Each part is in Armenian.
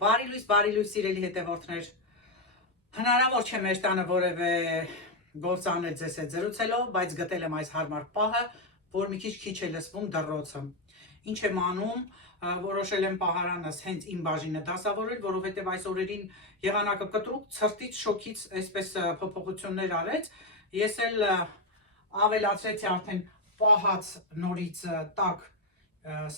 Բարի լույս սիրելի հետևորդներ։ Հնարավոր չէ մեր տանը որևէ գործ անել ձեզ հետ զրուցելով, բայց գտել եմ այս հարմար պահը, որ մի քիչ է լսվում դռոցը։ Ինչ եմ անում, որոշել եմ պահարանս հենց իմ բաժինը դասավորել, որովհետև այս օրերին եղանակը կտրուկ, ցրտից, շոկից այսպես փոփոխություններ արեց։ Ես էլ ավելացրեցի արդեն պահած նորից տաք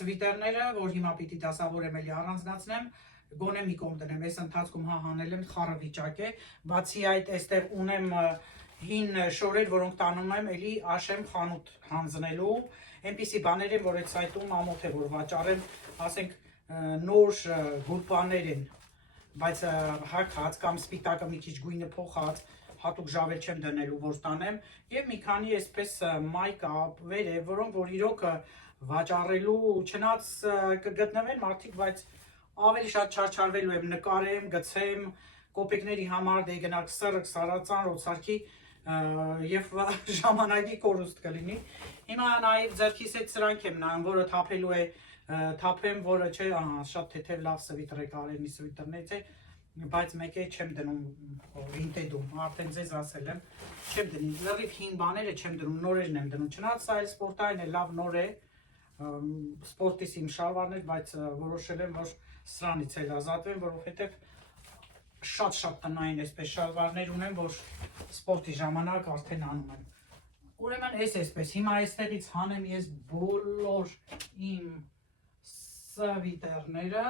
սվիտերները, որ հիմա պիտի դասավորեմ էլի առանձնացնեմ, գոնե մի կողմ դնեմ, այս ընթացքում հանել եմ խառը վիճակ է, բացի այդ այստեղ ունեմ հին շորեր, որոնք տանում եմ էլի Աշեմ խանութ հանձնելու, այնպիսի բաներ են, որ այդ սայտում ամոթ է, որ վաճառեմ, ասենք նոր գուլպաներ են, բայց հագած կամ սպիտակը մի քիչ գույնը փոխած, հատուկ ժավել չեմ դնելու, որ տանեմ, եւ մի քանի այսպես մայկապեր է, որոնք որ իրոք վաճառելու չնած կգտնվեն մարդիկ, բայց ավելի շատ չարչարվելու եմ, նկարեմ, գցեմ, կոպեկների համար դե գնաք սրըկ, սարածան, ռոցարքի եւ ժամանակի կորուստ կլինի։ Հիմա նաեւ ձեռքիս հետ սրանք եմ նայում, որը թափելու է, թափեմ, որը չէ, ահա, շատ թեթև լավ սվիտր է կարելի սվիտերներից է, բայց մեկ է չեմ դնում վինտեդում, արդեն ձեզ ասել եմ, չեմ դնում, լրիվ հին բաները չեմ դնում, նորերն եմ դնում, չնայած սա էլ սպորտային է, լավ նոր է, սպորտիս իմ շալվարներ, բայց որոշել եմ, որ սրանից էլ ազատվեմ, որովհետև շատ տնային այսպես շալվարներ ունեմ, որ սպորտի ժամանակ արդեն անում եմ։ Ուրեմն այսպես, հիմա այստեղից հանեմ ես բոլոր իմ սվիտերները,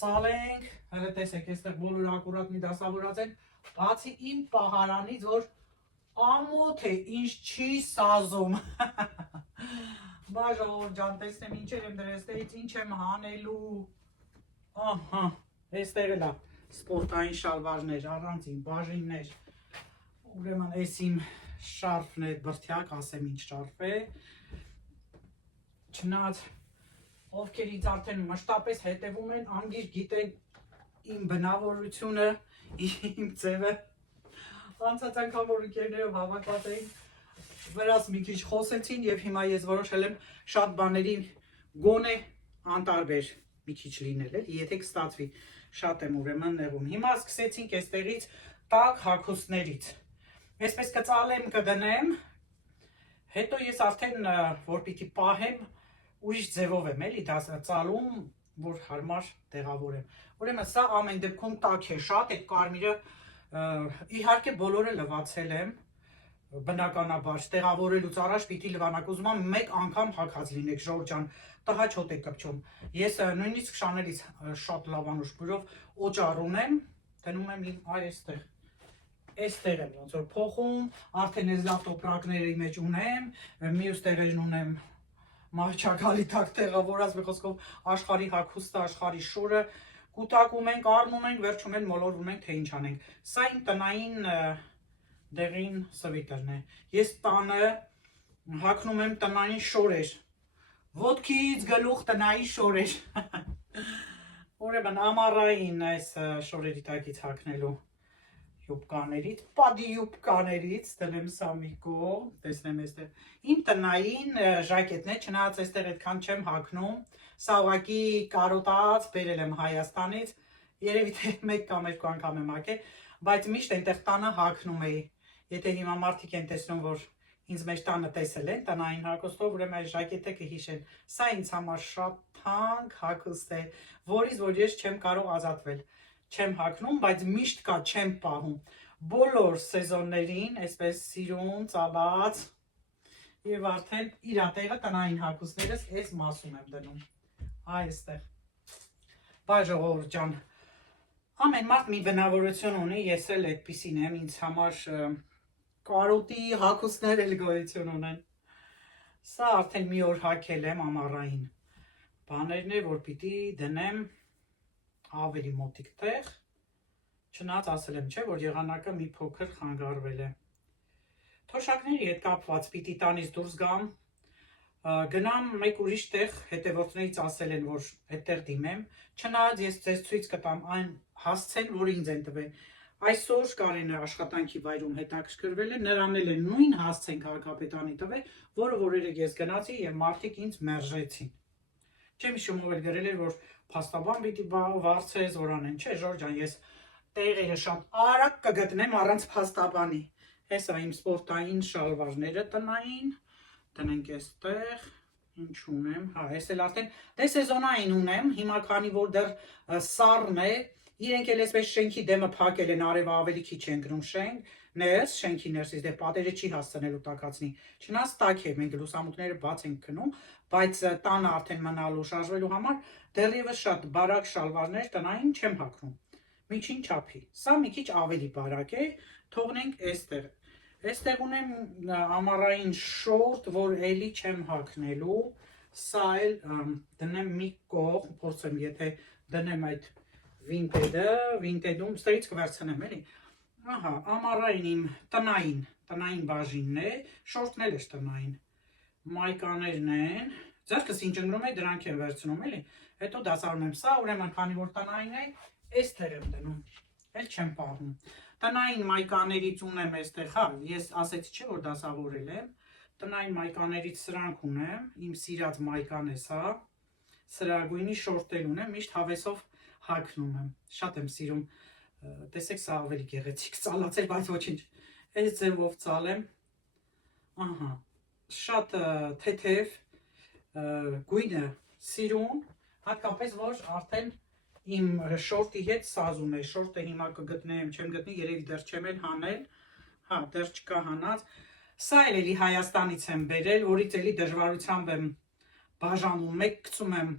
ծալենք, հələ տեսեք, այստեղ բոլորը ակուրատ մի դասավորած են, բացի իմ պահարանից, որ ամոթ է, ինձ չի սազում։ Բա ժողովուրդ ջան, տեսնեմ ինչեր եմ դրել, այստեղից ինչ եմ հանելու։ Ահա, այստեղ էլ է սպորտային շալվարներ, առանձին բաժիններ։ Ուրեմն այս իմ շարֆն է բրդյակ, ասեմ ինչ շարֆ է։ Չնայած ովքեր ինձ արդեն մշտապես հետևում են, անգիր գիտեն իմ բնավորությունը, իմ ձևը։ Անցած անգամ որ ընկերներով հավաքված էին, վրաս մի քիչ խոսեցին եւ հիմա ես որոշել եմ շատ բաների գոնե անտարբեր մի քիչ լինել, էլի, եթե կստացվի, շատ եմ ուրեմն նեղում։ Հիմա սկսեցինք այստեղից տաք հագուստներից։ Այսպես կծալեմ, կդնեմ, հետո ես արդեն որ պիտի պահեմ, ուրիշ ձևով եմ էլի դա ծալում, որ հարմար տեղավորեմ։ Ուրեմն սա ամեն դեպքում տաք է շատ, այդ կարմիրը իհարկե բոլորը լվացել եմ, բնականաբար տեղավորելուց առաջ պիտի լվանակ, ուզում եմ մեկ անգամ հագած լինեք, Ժորժ ջան, տղա չոտ է կպչում։ Ես նույնիսկ շանելից շատ լավանուշ բուրով օճառ ունեմ, դնում եմ իմ այստեղ եմ ոնց որ փոխում, արդեն ես լավ տոպրակների մեջ ունեմ, մյուս տեղերին ունեմ մահճակալի տակ տեղավորած, մի խոսքով աշխարհի հագուստը, աշխարհի շորը կուտակում ենք, առնում ենք, վերջում էլ մոլորվում ենք, թե ինչ անենք։ Սա իմ տնային դեղին սվիտերն է։ Ես տանը հագնում եմ տնային շորեր, ոտքից գլուխ տնային շորեր։ Ուրեմն ամառային այս շորերի տակից հագնելու յուբկաներից, падի յուբկաներից, դնեմ սա մի կողմ, տեսնեմ այստեղ։ Իմ տնային ժակետն է, չնայած այստեղ այդքան չեմ հագնում, սա ուղղակի կարոտած բերել եմ Հայաստանից, երևի թե մեկ կամ երկու անգամ եմ հագել, բայց միշտ այնտեղ տանը հագնում էի։ Եթե հիմա մարդիկ են տեսնում, որ ինձ մեջ տանը տեսել են տնային հագուստով, ուրեմն այս ժակետը կհիշեն։ Սա ինձ համար շատ թանկ հագուստ է, որից որ ես չեմ կարող ազատվել։ Չեմ հագնում, բայց միշտ կա, չեմ պահում։ Բոլոր սեզոններին այսպես սիրուն, ծալած եւ արդեն իր տեղը տնային հագուստներս այս մասում եմ դնում։ Այստեղ։ Բայ ժողովուրդ ջան, ամեն մարդ մի բնավորություն ունի, ես էլ այդպիսին եմ, ինձ համար կարոտի հագուստներ էլ գոյություն ունեն։ Սա արդեն մի օր հագել եմ ամառային բաներն է, որ պիտի դնեմ ավելի մոտիկ տեղ, չնայած ասել եմ, չէ, որ եղանակը մի փոքր խանգարվել է։ Թոշակների հետ կապված պիտի տանից դուրս գամ, գնամ մեկ ուրիշ տեղ, հետևորդներից ասել են, որ այդտեղ դիմեմ, չնայած ես ձեզ ցույց կտամ այն հասցեն, որ ինձ են տվել։ Այսօր Կարենը աշխատանքի վայրում հետաքրքրվել է, նրան էլ են նույն հասցեն քաղաքապետանի տվել, որը որ երեկ ես գնացի եւ մարդիկ ինձ մերժեցին։ Չեմ հիշում ով էլ գրել էր, որ փաստաբան պիտի վարձես, որ անեն, չէ, Ժորժան, ես տեղերը շատ արագ կգտնեմ առանց փաստաբանի։ Հեսա իմ սպորտային շալվարները տնային, տնենք այստեղ, ինչ ունեմ, հա, ես էլ արդեն, դե սեզոնային ունեմ, հիմա քանի որ դեռ սառն է, իրենք էլ էսպես շենքի դեմը փակել են, արևը ավելի քիչ են գնում շենք, ներս, շենքի ներսից, դե պատերը չի հասցնելու տակացնի, չնայած տաք է, մենք լուսամուտները բաց ենք քնում, բայց տանը արդեն մնալու շարժվելու համար դեռևս շատ բարակ շալվարներ տնային չեմ հագնում, միջին չափի, սա մի քիչ ավելի բարակ է, թողնենք այստեղ, այստեղ ունեմ ամառային շորտ, որ էլի չեմ հագնելու, սա էլ դնեմ մի կողմ, փորձեմ, եթե դնեմ այդ վինտեդում, ստերից կվերցնեմ էլի, ահա, ամառային իմ տնային բաժինն է, շորտն էլ է տնային, մայկաներն են, ձեռքս ինչ ընգրում է, դրանք եմ վերցնում էլի, հետո դասարում եմ սա, ուրեմն քանի որ տնային է, այստեղ եմ դնում, էլ չեմ պահում, տնային մայկաներից ունեմ այստեղ, հա, ես ասեցի չէ, որ դասավորել եմ, տնային մայկաներից սրանք ունեմ, իմ սիրած մայկան է սա, սրագույնի շորտել ունեմ, միշտ հավեսով հագնում եմ, շատ եմ սիրում, տեսեք սա ավելի գեղեցիկ ծալացել, բայց ոչինչ, այս ձևով ծալեմ, ահա, շատ թեթև, գույնը սիրուն, հատկապես որ արդեն իմ շորտի հետ սազում է, շորտը հիմա կգտնեմ, չեմ գտնի, երևի դեռ չեմ էլ հանել, հա, դեռ չկա հանած, սա էլի Հայաստանից եմ բերել, որից էլի դժվարությամբ եմ բաժանում, մեկ գցում եմ,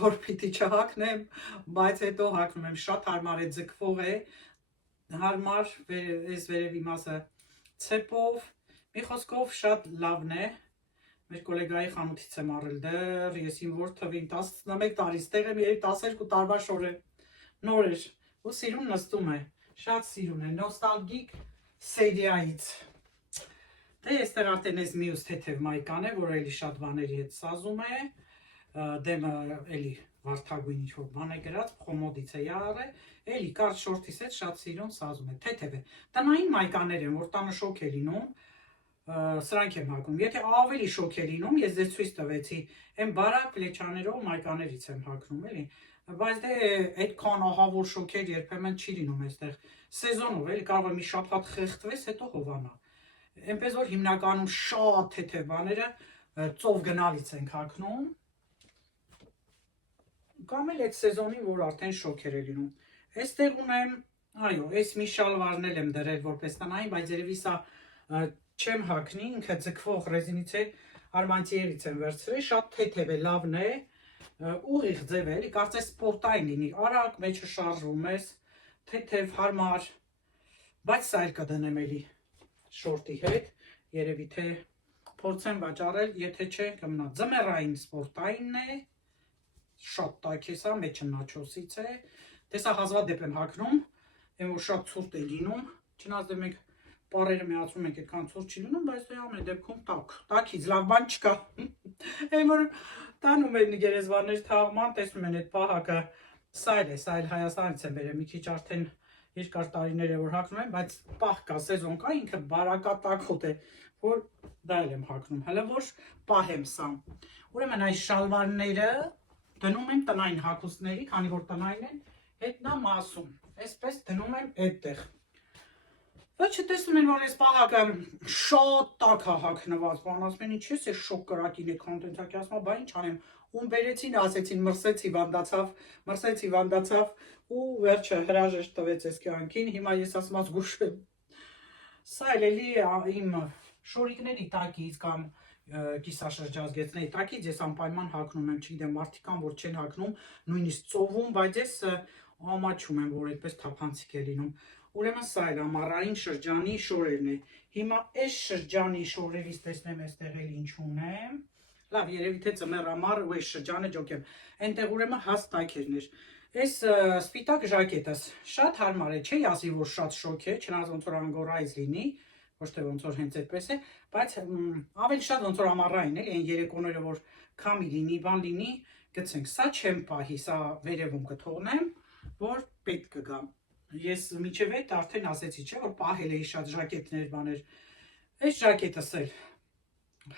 որ պիտի չհագնեմ, բայց հետո հագնում եմ, շատ հարմար է, ձգվող է, հարմար, այս վերևի մասը ցեպով, մի խոսքով շատ լավն է, մեր կոլեգայի խանութից եմ առել դեռ, ես իմ որ թվին 11 տարի ստեղ եմ, երբ 12 տարվա շոր է, նոր էր, ու սիրուն նստում է, շատ սիրուն է, նոստալգիկ սերիայից, դե եստեղ արդեն ես միուս թեթև մայկան է, որ էլի շատ բաների հետ սազում է, դեմը էլի վարդագույն ինչ-որ բան է գրած, խոմոդից է յարը, էլի կարճ շորտիս հետ շատ սիրուն սազում է, թեթև է, տնային մայկաներ են, որ տանը շոկ է լինում, սրանք եմ հագնում, եթե ավելի շոկ է լինում, ես ձեզ ցույց տվեցի, այն բարակ պլեչաներով մայկաներից եմ հագնում, էլի, բայց դե այդքան ահավոր շոկեր երբեմն չի լինում այստեղ, սեզոնով էլի կարող է մի շաբաթ խեղդվես, հետո հովանա, այնպես որ հիմնականում շատ թեթև բաները ծով գնալից ենք հագնում, կամ էլ այդ սեզոնին, որ արդեն շոկեր է լինում, այստեղ ունեմ, այո, այս մի շալվարն եմ դրել որպես տնային, բայց երևի սա չեմ հագնի, ինքը ձգվող ռեզինից է, Արմանտիերից եմ վերցրել, շատ թեթև է, լավն է, ուղիղ ձև է, էլի կարծես սպորտային լինի, արագ մեջը շարժվում ես, թեթև, հարմար, բայց սա էլ կդնեմ էլի շորտի հետ, երևի թե փորձեմ վաճառել, եթե չէ կմնա, ձմեռային սպորտայինն է, շատ տաք է սա, մեջը նաչոսից է, դե սա հազվադեպ եմ հագնում, այն որ շատ ցուրտ է լինում, չնայած դե մենք պարերը միացում ենք այդքան ցուրտ չի լինում, բայց դե ամեն դեպքում տաքից լավ բան չկա, այն որ տանում են գերեզմաններ թաղման, տեսնում են այդ պահակը, սա էլ Հայաստանից եմ բերել, մի քիչ արդեն երկար տարիներ է որ հագնում եմ, բայց պահ կա, սեզոն կա, ինքը բարակատակոտ է, որ դա էլ եմ հագնում, հələ որ պահեմ սա, ուրեմն այս շալվարները դնում եմ տնային հագուստների, քանի որ տնային են, հետնամասում, այսպես դնում եմ այդտեղ, բայց չտեսնում են, որ ես պահակը շատ տաք է հագնված, բան ասում են, ինչ ես է շոկ կրակին է քոնտենտակի ասում, բա ինչ անեմ, ում բերեցին, ասեցին, մրսեցի վանդացավ, ու վերջը հրաժեշտ տվեց այս կյանքին, հիմա ես ասմաց գուշեմ, սա էլի իմ շորիկների տակից կամ կիսաշրջազգեցների տակից ես անպայման հագնում եմ, չգիտեմ, մարդիկ կան, որ չեն հագնում, նույնիսկ ծովում, բայց ես ամաչում եմ, որ այդպես թափանցիկ է լինում, ուրեմն սա էլ ամառային շրջանի շորերն է, հիմա այս շրջանի շորերից տեսնեմ այստեղ էլ ինչ ունեմ, լավ, երևի թե ծմեր ամառ ու այս շրջանը ջոկեմ, այնտեղ ուրեմն հաստ տակերներ, այս սպիտակ ժակետս շատ հարմար է, չի ասի, որ շատ շոկ է, չնայած ոնց որ անգորայից լինի, ոչ թե ոնց որ հենց այդպես է, բայց ավելի շատ ոնց որ ամառային էլի, այն երեկոները որ քամի լինի, բան լինի, գցենք, սա չեմ պահի, սա վերևում կթողնեմ, որ պետք կգա, ես միջև այդ արդեն ասեցի, չէ, որ պահել էի շատ ժակետներ, բաներ, այս ժակետս էլ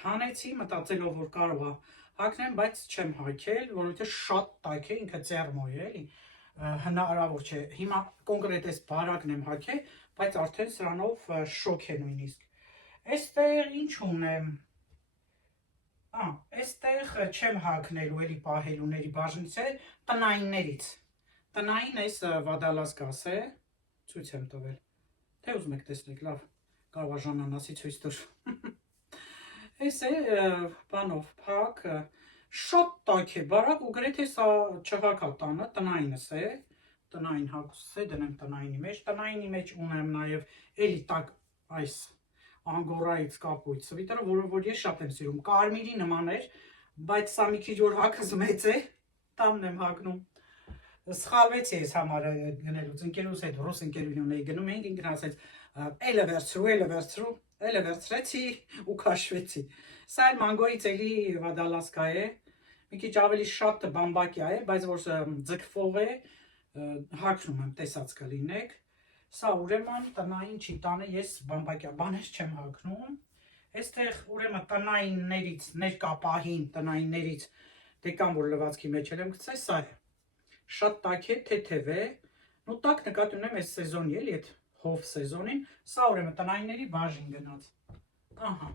հանեցի, մտածելով, որ կարող է հագնեմ, բայց չեմ հագել, որովհետեւ շատ տաք է, ինքը ծերմո է, էլի։ Հնարավոր չէ։ Հիմա կոնկրետ էս բարակն եմ հագել, բայց արդեն սրանով շոկ է նույնիսկ։ Այստեղ ինչ ունեմ։ Այստեղ չեմ հագնելու, էլի պահելուների բաժնից է, տնայիններից։ Տնային էս վադալասկաս է, ցույց եմ տվել։ Թե ուզում եք տեսնեք, լավ, կարող է Ժանանասի ցույց տուր։ Էս է բանով փակ, շատ տաք է, բարակ ու գրեթե սա չհակա տանը, տնայինս է, տնային հագուստս է, դնեմ տնայինի մեջ, տնայինի մեջ ունեմ նաև էլի տաք այս անգորայից կապույտ սվիտերը, որը որ ես շատ եմ սիրում, կարմիրի նման էր, բայց սա մի քիչ որ հագս մեծ է, տանն եմ հագնում։ Սխալվեցի ես համարը գնելուց, ընկերուս հետ ռուս ընկերություն էի գնում էինք, ինքն ասեց էլը վերցրեցի ու քաշվեցի։ Սա էլ մանգոյից էլի վադալասկա է, մի քիչ ավելի շատ բամբակյա է, բայց որ ձգվող է, հագնում եմ, տեսած կլինեք։ Սա ուրեմն տնային չի, տանը ես բամբակյա բաներ չեմ հագնում։ Այստեղ ուրեմն տնայիններից, ներկա պահին տնայիններից դե կամ որ լվացքի մեջ եմ գցել, սա է։ Շատ տաք է, թեթև է, ու տաք նկատի ունեմ այս սեզոնի էլի, այդ հով սեզոնին, սա ուրեմն տնայինների բաժին գնաց։ Ահա։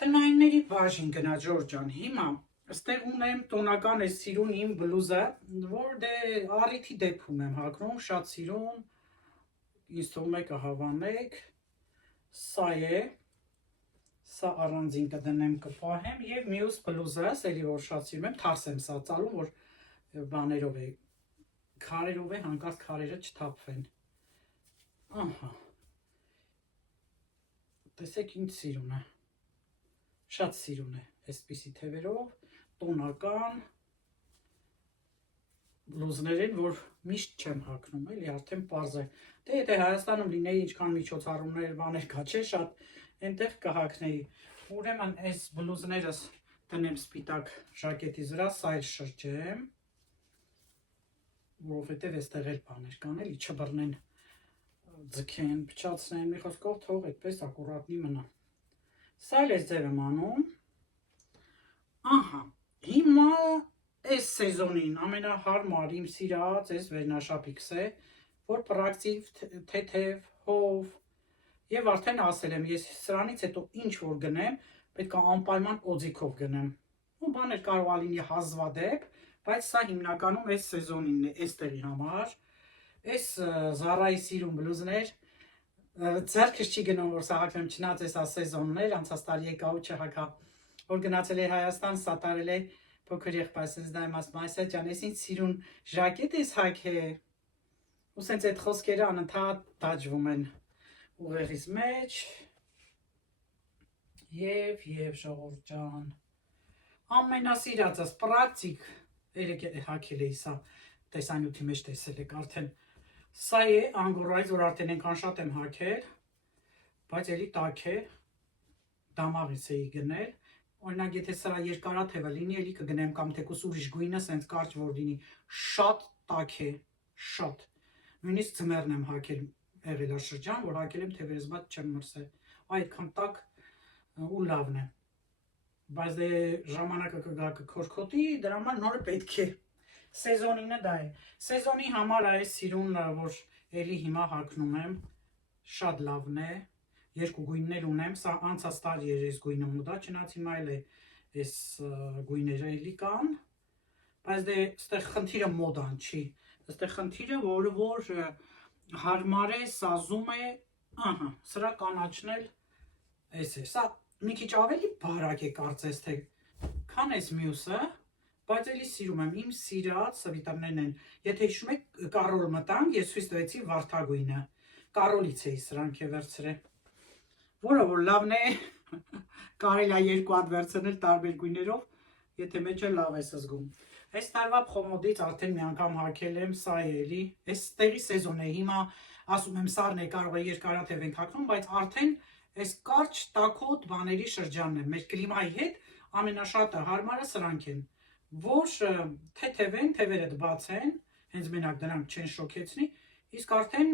Տնայինների բաժին գնաց Ժորժ ջան, հիմա այստեղ ունեմ տոնական այս սիրուն իմ բլուզը, որ դե առիթի դեպքում եմ հագնում, շատ սիրուն, ինձ թվում է կհավանեք, սա է, սա առանձին կդնեմ կպահեմ և մյուս բլուզս, էլի որ շատ սիրում եմ, թարս եմ սա ծալում, որ բաներով է, քարերով է, հանկարծ քարերը չթափվեն։ Ահա։ Տեսեք ինչ սիրուն է։ Շատ սիրուն է, այսպիսի թևերով, տոնական բլուզներ են, որ միշտ չեմ հագնում, էլի արդեն պարզ է։ Դե եթե Հայաստանում լինեի ինչքան միջոցառումներ բաներ կա, չէ, շատ այնտեղ կհագնեի։ Ուրեմն այս բլուզներս դնեմ սպիտակ ժակետից վրա, սա էլ շրջեմ, որովհետև այստեղ էլ բաներ կան, էլի չբռնեն, ձգեն, փչացնեն, մի խոսքով թող այդպես ակուրատնի մնա։ Սա էլ այս ձև եմ անում։ Ահա, հիմա այս սեզոնին ամենահարմար իմ սիրած այս վերնաշապիկս է, որ պրակտիկ, թեթև, հով, և արդեն ասել եմ, ես սրանից հետո ինչ որ գնեմ, պետք է անպայման օձիքով գնեմ։ Ու բաներ կարող է լինի հազվադեպ, բայց սա հիմնականում այս սեզոնին է, էստեղի համար։ Այս Զարայի սիրուն բլուզներ, ձեռքս չի գնում, որ սա հագնեմ, չնայած էսա սեզոններ, անցած տարի եկա ու չհագա, որ գնացել է Հայաստան, սատարել է փոքր եղբայրս, դա եմ ասում, Այսա ջան, ես ինչ սիրուն ժակետ ես հագել։ Ու սենց այդ խոսքերը անընդհատ դաջվում են ուղեղիս մեջ։ Եվ ժողովուրդ ջան, ամենասիրածս պրակտիկ, երեք հագել էի սա, տեսանյութի մեջ տեսել եք արդեն, սա է անգորայից, որ արդեն ենքան շատ եմ հագել, բայց էլի տաք է, դամաղից էի գնել, օրինակ եթե սրա երկարաթևը լինի, էլի կգնեմ կամ թեկուս ուրիշ գույնը, սենց կարճ որ լինի, շատ տաք է, շատ, նույնիսկ ձմեռն եմ հագել եղելաշրջան, որ հագել եմ թևերս բաց չեմ մրսել, այդքան տաք ու լավն է, բայց դե ժամանակը կգա կքորքոտի, դրա համար նորը պետք է, սեզոնինը դա է, սեզոնի համար այս սիրուն, որ էլի հիմա հագնում եմ, շատ լավն է, երկու գույններ ունեմ, սա անցած տարի էր այս գույնը մոդա, չնայած հիմա էլ է այս գույները էլի կան, բայց դե ստեղ խնդիրը մոդան չի, ստեղ խնդիրը որ հարմար է, սազում է, ահա, սրա կանաչն էլ էս է, սա մի քիչ ավելի բարակ է կարծես թե, քան էս մյուսը, բայց էլի սիրում եմ, իմ սիրած սվիտերներն են, եթե հիշում եք Կարոլ մտանք, ես ցույց տվեցի վարդագույնը, Կարոլից էի սրանք է վերցրել, որը որ լավն է, կարել է երկու հատ վերցնել տարբեր գույներով, եթե մեջը լավ ես զգում։ Այս տարվա փոխոմոդից արդեն մի անգամ հագել եմ, սա է էլի, այս տեղի սեզոն է, հիմա ասում եմ սառն է, կարող է երկարաթև ենք հագնում, բայց արդեն այս կարճ տաքոտ բաների շրջանն է, մեր կլիմայի հետ ամենաշատը հարմարը սրանք են, որ թեթև են, թևերը բաց են, հենց մենակ դրանք չեն շոքեցնի, իսկ արդեն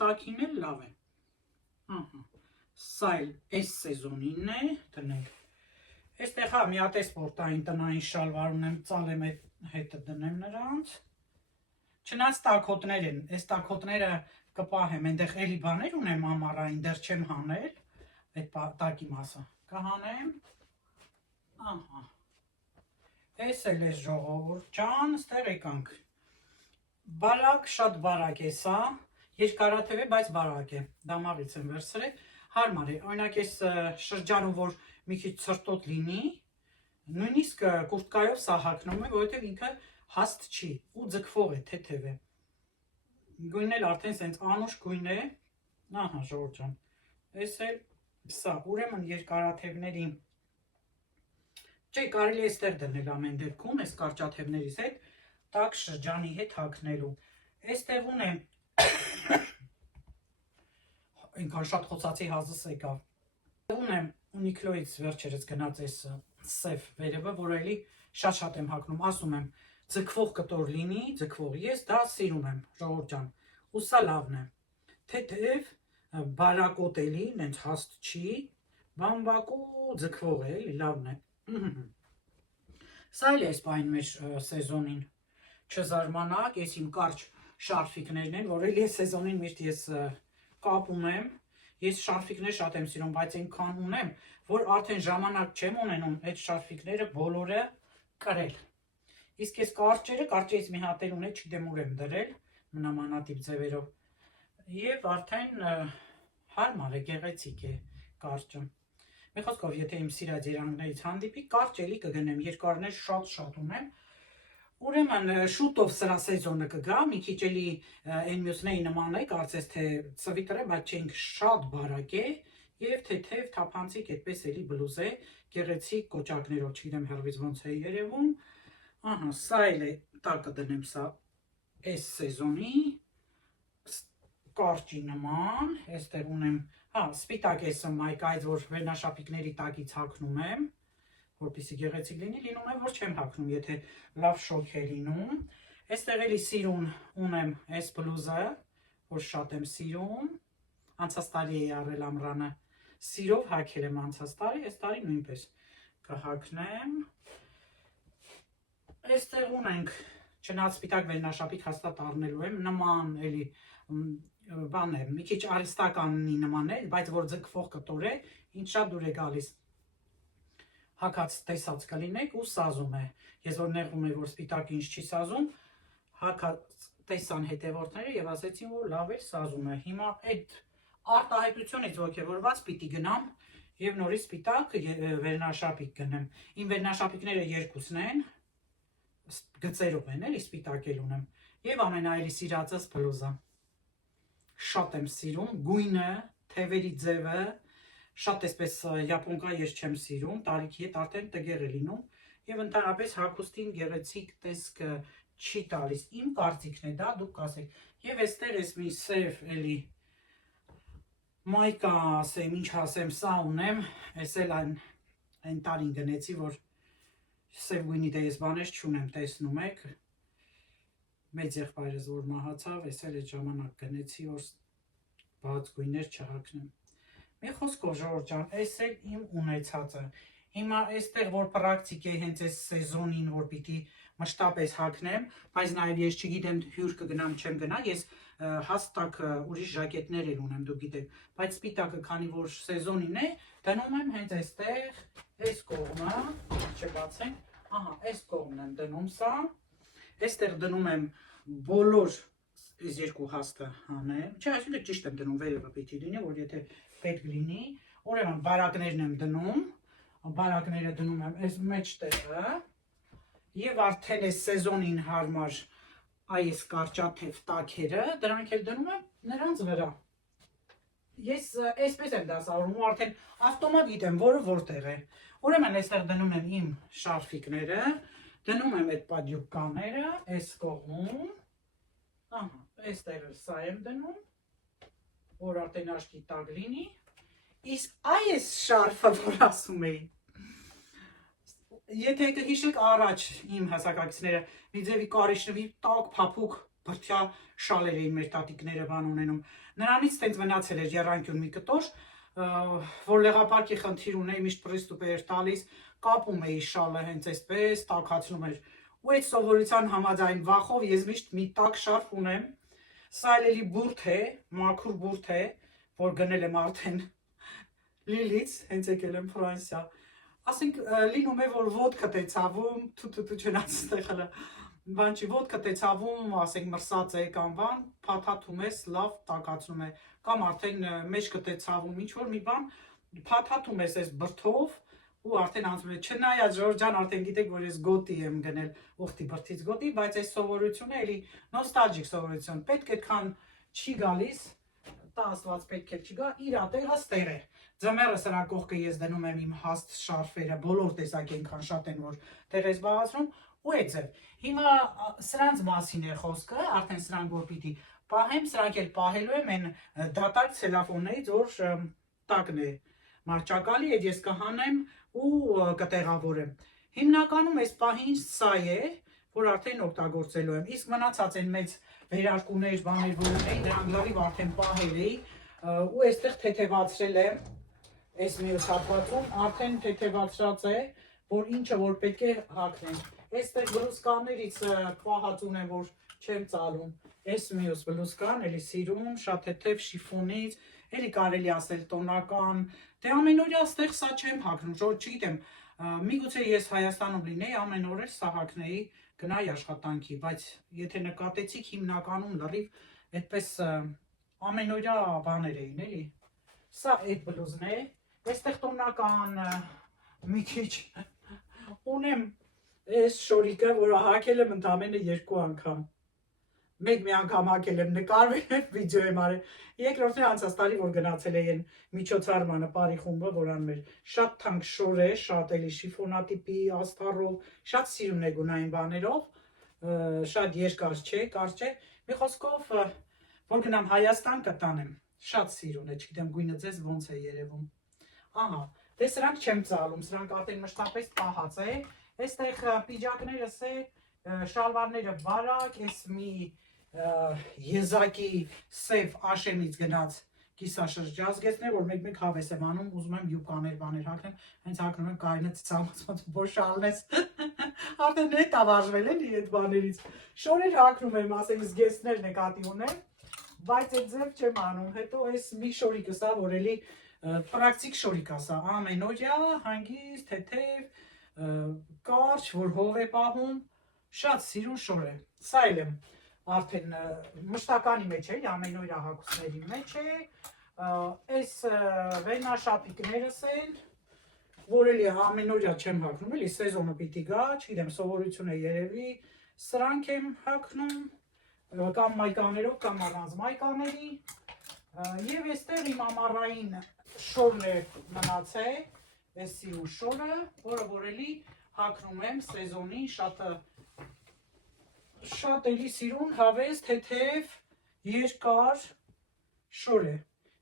տաքին էլ լավ է։ Սա էլ այս սեզոնին է, տնենք, Այստեղ հա մի հատ է սպորտային տնային շալվար ունեմ, ծալեմ հետը դնեմ նրանց։ Չնայած տակոտներ են, այս տակոտները կպահեմ, այնտեղ էլի բաներ ունեմ ամառային, դեռ չեմ հանել, այդ տակի մասը կհանեմ։ Ահա։ Էս էլ է ժողովուրդ ջան, ստեղ եկանք։ Բարակ, շատ բարակ է սա, երկարաթև է, բայց բարակ է, դամաղից եմ վերցրել, հարմար է, օրինակ այս շրջանում, որ մի քիչ ցրտոտ լինի, նույնիսկ կուրտկայով սա հագնում եմ, որովհետև ինքը հաստ չի ու ձգվող է, թեթև է։ Գույնն էլ արդեն սենց անուշ գույն է, ահա ժողովուրդ ջան, այս էլ սա, ուրեմն երկարաթևների, չէ, կարելի է այստեղ դնել ամեն դեպքում, այս կարճաթևներից հետ, տաք շրջանի հետ հագնելու։ Այստեղ ունեմ, այնքան շատ խոսացի հազս եկավ։ Ունեմ Uniqlo-ից վերջերս գնաց այս սև վերևը, որ էլի շատ եմ հագնում, ասում եմ, ձգվող կտոր լինի, ձգվող, ես դա սիրում եմ, ժողովուրդ ջան, ու սա լավն է, թեթև, բարակոտ էլի, նենց հաստ չի, բամբակու ձգվող է, էլի լավն է։ Սա էլ է այս պահին մեր սեզոնին, չզարմանաք, ես իմ կարճ շարֆիկներն են, որ էլի այս սեզոնին միշտ ես կապ ունեմ, ես շարֆիկներ շատ եմ սիրում, բայց այնքան ունեմ, որ արդեն ժամանակ չեմ ունենում այդ շարֆիկները բոլորը կրել։ Իսկ ես կարճերից մի հատ էլ ունեմ, չգիտեմ ուր եմ դրել, մնամանատիպ ձևերով, եւ արդեն հարմար է, գեղեցիկ է կարճը։ Մի խոսքով, եթե իմ սիրած երանգներից հանդիպի, կարճ էլի կգնեմ, երկարներ շատ ունեմ։ Ուրեմն շուտով սրա սեզոնը կգա, մի քիչ էլի այն մյուսների նման է, կարծես թե սվիտեր է, բայց չենք շատ բարակ է եւ թեթև թափանցիկ այդպես էլի բլուզ է, գեղեցիկ կոճակներով, չգիտեմ հեռվից ոնց է երևում։ Ահա, սա էլ է, տակը դնեմ սա այս սեզոնի կարճի նման, այստեղ ունեմ, հա, սպիտակ էսը մայկայից, որ վերնաշապիկների տակից հագնում եմ, որպեսզի գեղեցիկ լինի, լինում է, որ չեմ հագնում, եթե լավ շոք է լինում։ Այստեղ էլի սիրուն ունեմ այս բլուզը, որ շատ եմ սիրում, անցած տարի էի առել ամռանը, սիրով հագել եմ անցած տարի, այս տարի նույնպես կհագնեմ։ Այստեղ ունենք, չնայած սպիտակ վերնաշապիկ հաստատ առնելու եմ, նման էլի բան է, մի քիչ արիստականի նման է, բայց որ ձգվող կտոր է, ինձ շատ դուր է գալիս։ Հագած տեսած կլինեք ու սազում է։ Ես որ նեղում եմ, որ սպիտակ ինձ չի սազում, հագած տեսան հետևորդները եւ ասեցին, որ լավ է սազում է։ Հիմա այդ արտահայտությունից ոգևորված պիտի գնամ եւ նորից սպիտակ վերնաշապիկ գնեմ։ Իմ վերնաշապիկները երկուսն են, գծերով են, էլի սպիտակ էլ ունեմ եւ ամենայելի սիրածս բլուզը։ Շատ եմ սիրում, գույնը, թևերի ձևը, շատ էսպես յապոնկա ես չեմ սիրում, տարիքի հետ արդեն տգեղ է լինում եւ ընդհանրապես հագուստին գեղեցիկ տեսքը չի տալիս։ Իմ կարծիքն է դա, դուք կասեք։ Եվ այստեղ էս մի սև էլի մայկա, ասեմ, ինչ ասեմ, սա ունեմ, էս էլ այն տարին գնեցի, որ սև գույնի դե ես բաներ չունեմ, տեսնում եք։ Մեծ եղբայրս որ մահացավ, ես էլ այդ ժամանակ գնեցի, որ բաց գույներ չհագնեմ։ Մի խոսքով ժողովուրդ ջան, այս էլ իմ ունեցածը։ Հիմա այստեղ որ պրակտիկ է հենց այս սեզոնին, որ պիտի մշտապես հագնեմ, բայց նաև ես չգիտեմ հյուր կգնամ, չեմ գնա, ես հաստակ ուրիշ ժակետներ էլ ունեմ, դուք գիտեք, բայց սպիտակը քանի որ սեզոնին է, դնում եմ հենց այստեղ, այս կողմը, չբացենք, ահա, այս կողմն եմ դնում սա, այստեղ դնում եմ բոլոր այս երկու հաստը հանեմ, չէ, այսինքն ճիշտ եմ դնում, վերևը պիտի լինի, որ եթե պետք լինի, ուրեմն բարակներն եմ դնում, բարակները դնում եմ այս մեջտեղը եւ արդեն այս սեզոնին հարմար այս կարճաթև տակերը, դրանք էլ դնում եմ նրանց վրա։ Ես այսպես եմ դասավորում, արդեն ավտոմատ գիտեմ, որը որտեղ է։ Ուրեմն այստեղ դնում եմ իմ շարֆիկները, դնում եմ այդ պադյուկաները, այս կողմում, ահա, այստեղ սա եմ դնում, որ արդեն աչքի տակ լինի, իսկ այս շարֆը, որ ասում էի, եթե կհիշեք առաջ իմ հասակակիցները, մի ձևի կարիճնվի տակ փափուկ բրդյա շալեր էին մեր տատիկները բան ունենում, նրանից տենց մնացել էր եռանկյուն մի կտոր, որ լեղապարկի խնդիր ունեի, միշտ պրիստուպ էր տալիս, կապում էի շալը հենց այսպես, տաքացնում էր։ Ու այդ սովորության համաձայն վախով ես միշտ մի տաք շարֆ ունեմ։ Սա էլի բուրդ է, մաքուր բուրդ է, որ գնել եմ արդեն Լիլից, հենց եկել եմ Ֆրանսիա։ Ասենք լինում է, որ ոդկա է ցավում, թու չնաց ստեղելը։ Բան չի, ոդկա է ցավում, ասենք մրսած է կամ բան, փաթաթում ես, լավ տաքացնում է։ Կամ արդեն մեջքը է ցավում, ինչ որ մի բան, փաթաթում ես այս բրդով ու արդեն անցնում է։ Չնայած Ժորժ ջան արդեն գիտեք, որ ես գոտի եմ գնել, ուխտի բրդից գոտի, բայց այս սովորությունը էլի նոստալգիկ սովորություն։ Պետք այդքան չի գալիս, տա Աստված պետք է չի գա, իր տեղը ստեղ է։ Ձմեռը սրա կողքը ես դնում եմ իմ հաստ շարֆերը, բոլոր տեսակ այնքան շատ են, որ տեղ ես զբաղացնում, ու այդ ձև։ Հիմա սրանց մասին է խոսքը, արդեն սրանք որ պիտի պահեմ, սրանք էլ պահելու եմ այն դատարկ ցելոֆաններից, որ տակն է մարճակալի, այդ ես կհանեմ ու կտեղավորեմ։ Հիմնականում այս պահին սա է, որ արդեն օգտագործելու եմ։ Իսկ մնացած այն մեծ վերարկուներ, բաներ, որ ունեի, դրանք լրիվ արդեն պահել էի, ու այստեղ թեթևացրել եմ, այս մյուս հատվածում արդեն թեթևացրած է, որ ինչը որ պետք է հագնեմ։ Այստեղ բլուսկաներից պահած ունեմ, որ չեմ ծալում։ Այս մյուս բլուսկան, էլի սիրուն, շատ թեթև շիֆոնից, էլի կարելի ասել տոնական, դե ամենօրյա այստեղ սա չեմ հագնում, որ չգիտեմ, միգուցե ես Հայաստանում լինեի, ամեն օր էլ սա հագնեի, գնայի աշխատանքի, բայց եթե նկատեցիք հիմնականում լրիվ այդպես ամենօրյա բաներ էին, էլի։ Սա այդ բլուզն է, այստեղ տոնական մի քիչ ունեմ այս շորիկը, որը հագել եմ ընդամենը 2 անգամ։ Մեկ մի անգամ հագել եմ, նկարվել եմ, վիդեո եմ արել։ Երկրորդն է անցած տարի, որ գնացել էին միջոցառմանը Պարի խումբը, որ անում էր շատ թանկ շոր է, շատ էլի շիֆոնատիպի, աստառով, շատ սիրուն է գունային բաներով, շատ երկար չէ, կարճ չէ։ Մի խոսքով, որ գնամ Հայաստան կտանեմ, շատ սիրուն է, չգիտեմ գույնը ձեզ ոնց է երևում։ Ահա, դե սրանք չեմ ծալում, սրանք արդեն մշտապես պահած է։ Այստեղ պիջակներս է, շալվարները բարակ, այս մի եզակի սև աշեմից գնաց կիսաշրջազգեստներ, որ մեկ-մեկ հավես եմ անում, ուզում եմ յուկաներ բաներ հագնեմ, հենց հագնում եմ կարինը ծծամած բոշալնես, արդեն հետ ավարժվել էլի այդ բաներից, շորեր հագնում եմ, ասենք զգեստներ նկատի ունեմ, բայց այդ ձև չեմ անում, հետո այս մի շորիկը սա, որ էլի պրակտիկ շորիկ ասա, ամենօրյա, հանգիստ, թեթև, կարճ, որ հով է պահում, շատ սիրուն շոր է, սա էլ եմ արդեն մշտականի մեջ է, ամենօրյա հագուստների մեջ է, այս վենաշապիկներս են, որ էլի ամենօրյա չեմ հագնում, էլի սեզոնը պիտի գա, չգիտեմ, սովորություն է երևի, սրանք եմ հագնում, կամ մայկաներով, կամ առանց մայկաների, և այստեղ իմ ամառային շորն է մնացել, այս սիրուն շորը, որը որ էլի հագնում եմ սեզոնին, շատ էլի սիրուն, հավես, թեթև, երկար շոր է,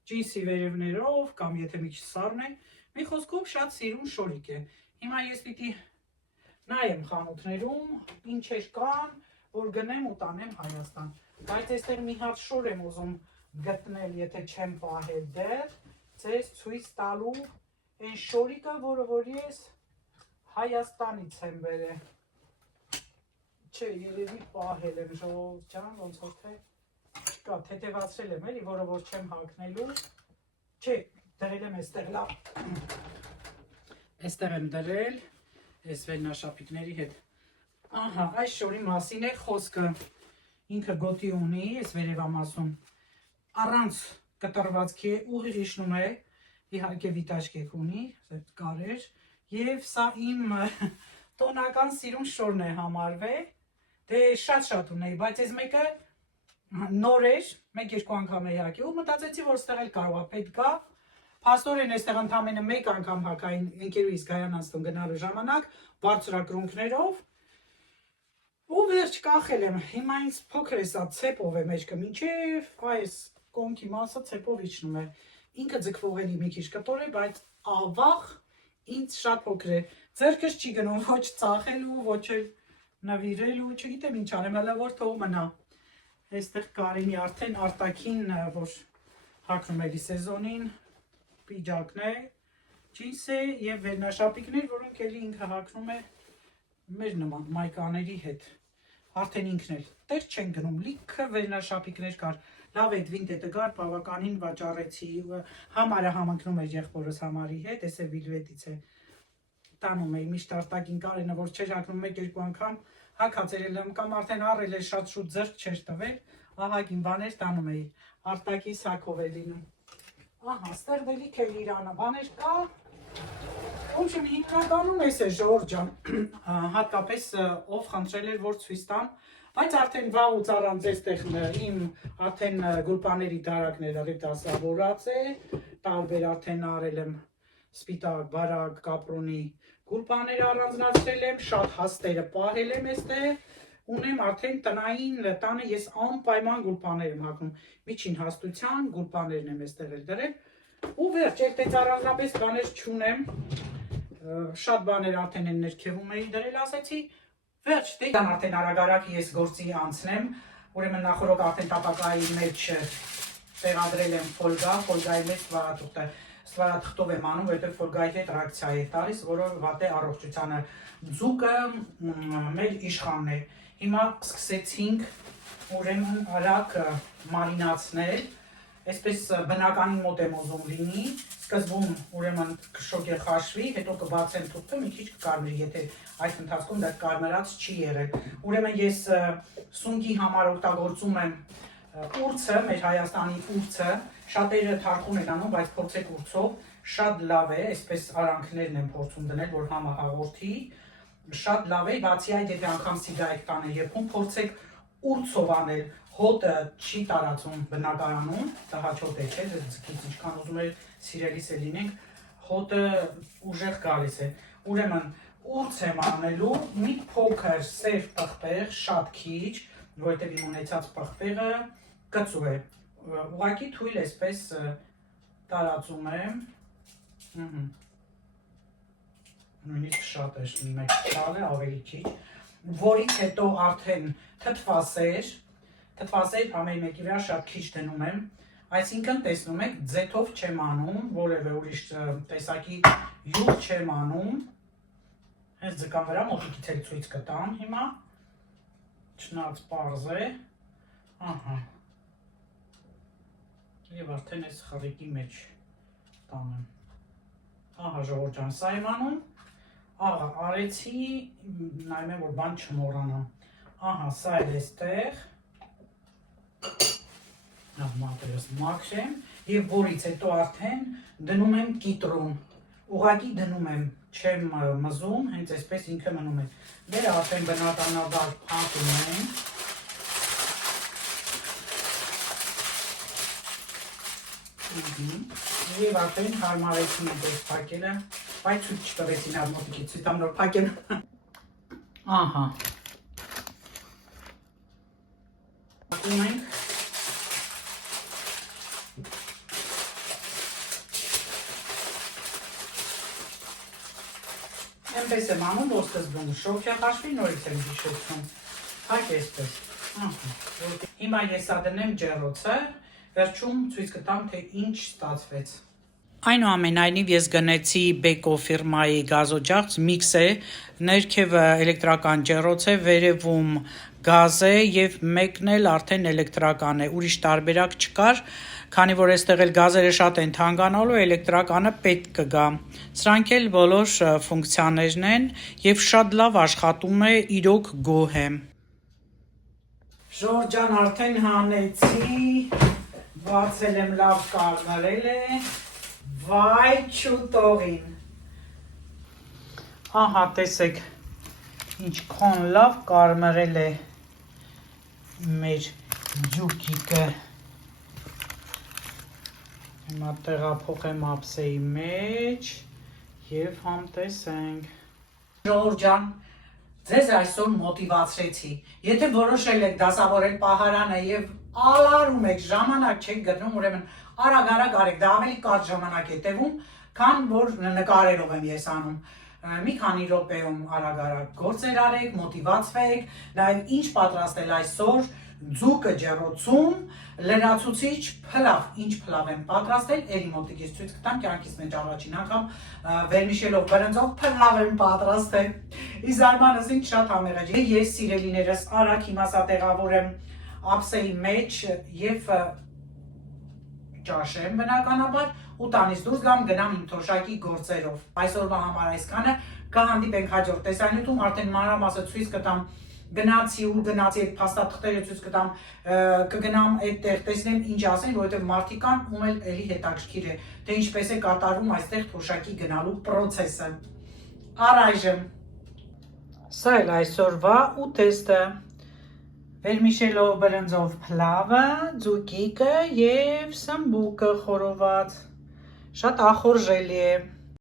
ջինսի վերևներով, կամ եթե մի քիչ սառն է, մի խոսքով շատ սիրուն շորիկ է։ Հիմա ես պիտի նայեմ խանութներում, ինչեր կան, որ գնեմ ու տանեմ Հայաստան։ Բայց այստեղ մի հատ շոր եմ ուզում գտնել, եթե չեմ պահել դեռ, ձեզ ցույց տալու այն շորիկը, որը որ ես Հայաստանից եմ բերել։ Չէ, երևի պահել եմ, Ժողովուրդ ջան, ոնց որ թե չկա, թեթևացրել եմ, էլի, որը որ չեմ հագնելու։ Չէ, դրել եմ այստեղ, լավ։ Այստեղ եմ դրել, այս վերնաշապիկների հետ։ Ահա, այս շորի մասին է խոսքը։ Ինքը գոտի ունի, այս վերևամասում առանց կտրվածքի է, ուղիղ իջնում է, իհարկե վիտաժկեք ունի, կարեր, և սա իմ տոնական սիրուն շորն է համարվել, դե շատ ունեի, բայց այս մեկը նոր էր, 1-2 անգամ էի հագել, ու մտածեցի, որ ստեղ էլ կարող է պետք գա, փաստորեն այստեղ ընդամենը 1 անգամ հագային ընկերուհիս Գայանանցուն գնալու ժամանակ, բարձրակրունկներով, ու վերջ կախել եմ, հիմա ինձ փոքր է սա ցեպով է մեջքը, մինչև այս կոնքի մասը ցեպով իջնում է, ինքը ձգվողելի մի քիչ կտոր է, բայց ավաղ ինձ շատ փոքր է, ձեռքս չի գնում ոչ ծախելու, ոչ էլ նվիրելու, չգիտեմ ինչ անեմ, հələ որ թող մնա, այստեղ Կարինի արդեն արտաքին, որ հագնում էլի սեզոնին, պիջակներ, ջինս է և վերնաշապիկներ, որոնք Եվ կելի ինքը հագնում է մեր նման մայկաների հետ։ Արդեն ինքն էլ տեր չեն գնում, լիքը վերնաշապիկներ կար, լավ այդ վինտետը կար, բավականին վաճառեցի, համարը համընկնում էր եղբորս համարի հետ, էս է վիլվետից է տանում էի, միշտ արտակին Կարենը, որ չէր հագնում 1-2 անգամ հագածել եմ կամ արդեն առել էր շատ շուտ ձեռք չէր տվել, ահագին բաներ տանում էի, արտակի սակով է լինում։ Ահա, ստեղ դելիք է Իրանը, բաներ կա, Ուրեմն հիմնականում էս է Ժորժ ջան, հատկապես ով խնդրել էր որ ցույց տամ, բայց արդեն վաղուց առանց այստեղ իմ արդեն գուլպաների դարակները դասավորած է, տարբեր արդեն արել եմ սպիտակ, բարակ, կապրոնի գուլպաներ առանձնացրել եմ, շատ հաստերը պահել եմ այստեղ, ունեմ արդեն տնային տանը ես անպայման գուլպաներ եմ հագնում, միջին հաստության գուլպաներն եմ այստեղ էլ դրել, ու վերջ, այդպես առանձնապես բաներ չունեմ, շատ բաներ արդեն են ներքևում էի դրել, ասեցի, վերջ, դե արդեն արագ-արագ ես գործի անցնեմ, ուրեմն նախորդ արդեն տապակայի մեջ տեղադրել եմ ֆոլգա, ֆոլգայի մեջ ստվարաթղթով եմ անում, որտեղ ֆոլգայի հետ ռեակցիա է տալիս, որը վատ է առողջությանը, ձուկը մեր իշխանն է, հիմա սկսեցինք ուրեմն արագ մարինացնել, այսպես բնականին մոտ եմ ուզում լինի, սկզբում ուրեմն կշոկը խաշվի, հետո կբացեմ թուղթը, մի քիչ կկարմրի, եթե այս ընթացքում դա կարմրած չի եղել։ Ուրեմն ես սունկի համար օգտագործում եմ ուրցը, մեր Հայաստանի ուրցը, շատերը թարխուն են անում, բայց փորձեք ուրցով, շատ լավ է, այսպես արանքներն եմ փորձում դնել, որ համահաղորդի, շատ լավ է, բացի այդ եթե անգամ սիգարետ տանը եփում, փորձեք ուրցով անել, հոտը չի տարածում բնակարանում, դա հաջորդ է, չէ, ձգից ինչքան ուզում եք սիրելիս է լինենք, հոտը ուժեղ գալիս է, ուրեմն ուրց եմ անելու, մի փոքր սև պղպեղ, շատ քիչ, որովհետև իմ ունեցած պղպեղը կծու է, ուղղակի թույլ էսպես տարածում եմ, նույնիսկ շատ է, մեկ չալ է, ավելի քիչ, որից հետո արդեն թթվասեր ամեն մեկի վրա շատ քիչ դնում եմ, այսինքն տեսնում եք ձեթով չեմ անում, որևէ ուրիշ տեսակի յուղ չեմ անում, հենց ձկան վրա մոտիկից էլ ցույց կտամ հիմա, չնայած պարզ է, ահա, և արդեն այս խրիկի մեջ տանեմ, ահա Ժողովուրդ ջան, սա եմ անում, ահա արեցի, նայում եմ որ բան չմոռանամ, ահա սա էլ էստեղ, մատերս մաքրեմ և որից հետո արդեն դնում եմ կիտրուն, ուղղակի դնում եմ, չեմ մզում, հենց այսպես ինքը մնում է, դերը արդեն բնականաբար փակում եմ, և արդեն հարմարեցին եմ այս փակելը, բայց ցույց չտվեցին արմոտիկի, ցույց տամ նոր փակեմ, ահա, փակում ենք, Էնպես եմ անում, որ սկզբում շոկ է խաշվի, նորից եմ շոկում, հակ էսպես, հիմա ես ադնեմ ջեռոցը, վերջում ցույց կտամ, թե ինչ ստացվեց։ Այնուամենայնիվ ես գնեցի Beko ֆիրմայի գազօջախ, միքս է, ներքևը էլեկտրական ջեռոց է, վերևում գազ է և մեկն էլ արդեն էլեկտրական է, ուրիշ տարբերակ չկար, քանի որ այստեղ էլ գազերը շատ են թանկանալու, էլեկտրականը պետք կգա։ Սրանք էլ բոլոր ֆունկցիաներն են և շատ լավ աշխատում է, իրոք գոհ եմ։ Ժորժ ջան արդեն հանեցի, բացել եմ լավ կարմրել է, վայ չուտողին։ Ահա տեսեք, ինչքան լավ կարմրել է մեր ջուկիկը։ Հիմա տեղափոխեմ ափսեի մեջ և համտեսենք։ Ժողովուրդ ջան, ձեզ այսօր մոտիվացրեցի, եթե որոշել եք դասավորել պահարանը և ալարում եք, ժամանակ չեք գտնում, ուրեմն արագ-արագ արեք, դա ավելի կարճ ժամանակ է տևում, քան որ նկարելով եմ ես անում։ Մի քանի րոպեում արագ-արագ գործեր արեք, մոտիվացվեք, նաև ինչ պատրաստել այսօր, ձուկը ջեռոցում, լրացուցիչ փլավ, ինչ փլավ եմ պատրաստել, էլի մոտիկից ցույց կտամ, կյանքիս մեջ առաջին անգամ վերմիշելով բրնձով փլավ եմ պատրաստել։ Ի զարմանս ինձ շատ համեղ է։ Ես սիրելիներս արագ հիմա սա տեղավորեմ ափսեի մեջ եւ ճաշեմ բնականաբար ու տանից դուրս գամ գնամ իմ թոշակի գործերով։ Այսօրվա համար այսքանը, կհանդիպենք հաջորդ տեսանյութում, արդեն մանրամասը ցույց կտամ գնացի ու գնացի այդ փաստաթղթերը ցույց կտամ, կգնամ այդտեղ տեսնեմ ինչ ասեն, որովհետև մարդիկ կան ում էլի հետաքրքիր է, թե ինչպես է կատարվում այստեղ թոշակի գնալու process-ը։ Առայժմ սա էլ այսօրվա ուտեստը։ Վերմիշելով բրնձով փլավը, ձուկիկը եւ սմբուկը խորոված։ Շատ ախորժելի է։